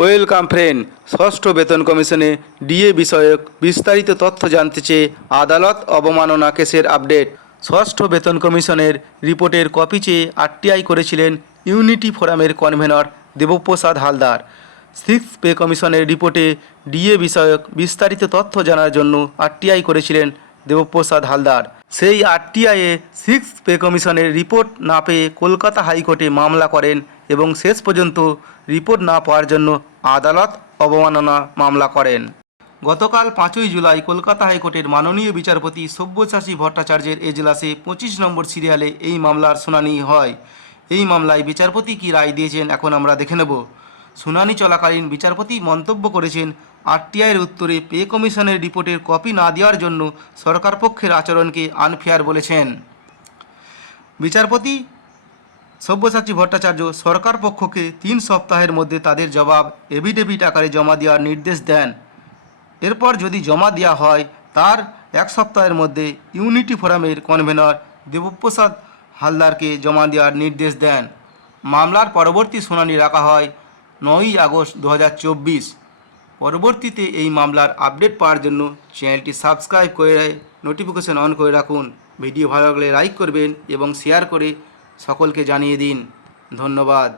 Welcome friend, ষষ্ঠ বেতন কমিশনে ডিএ বিষয়ক বিস্তারিত তথ্য জানতে চেয়ে আদালত অবমাননা কেসের আপডেট। ষষ্ঠ বেতন কমিশনের রিপোর্টের কপি চেয়ে আরটিআই করেছিলেন ইউনিটি ফোরামের convener Debprasad Haldar. Six pay কমিশনের রিপোর্টে ডিএ বিষয়ক বিস্তারিত তথ্য জানার জন্য আরটিআই করেছিলেন দেবপ্রসাদ হালদার। সেই আরটিআইয়ে সিক্স পে কমিশনের রিপোর্ট না পেয়ে কলকাতা হাইকোর্টে মামলা করেন এবং শেষ পর্যন্ত রিপোর্ট না পাওয়ার জন্য আদালত অবমাননা মামলা করেন। গতকাল পাঁচই জুলাই কলকাতা হাইকোর্টের মাননীয় বিচারপতি সব্যসাচী ভট্টাচার্যের এজলাসে পঁচিশ নম্বর সিরিয়ালে এই মামলার শুনানি হয়। এই মামলায় বিচারপতি কী রায় দিয়েছেন এখন আমরা দেখে নেব। শুনানি চলাকালীন বিচারপতি মন্তব্য করেছেন, আরটিআইয়ের উত্তরে পে কমিশনের রিপোর্টের কপি না দেওয়ার জন্য সরকার পক্ষের আচরণকে আনফেয়ার বলেছেন। বিচারপতি সব্যসাচী ভট্টাচার্য সরকার পক্ষকে তিন সপ্তাহের মধ্যে তাদের জবাব এভিডেভিট আকারে জমা দেওয়ার নির্দেশ দেন। এরপর যদি জমা দেওয়া হয়, তার এক সপ্তাহের মধ্যে ইউনিটি ফোরামের কনভেনর দেবপ্রসাদ হালদারকে জমা দেওয়ার নির্দেশ দেন। মামলার পরবর্তী শুনানি রাখা হয় নয়ই আগস্ট দু হাজার চব্বিশ। পরবর্তীতে এই মামলার আপডেট পাওয়ার জন্য চ্যানেলটি সাবস্ক্রাইব করে নোটিফিকেশন অন করে রাখুন। ভিডিও ভালো লাগলে লাইক করবেন এবং শেয়ার করে সকলকে জানিয়ে দিন। ধন্যবাদ।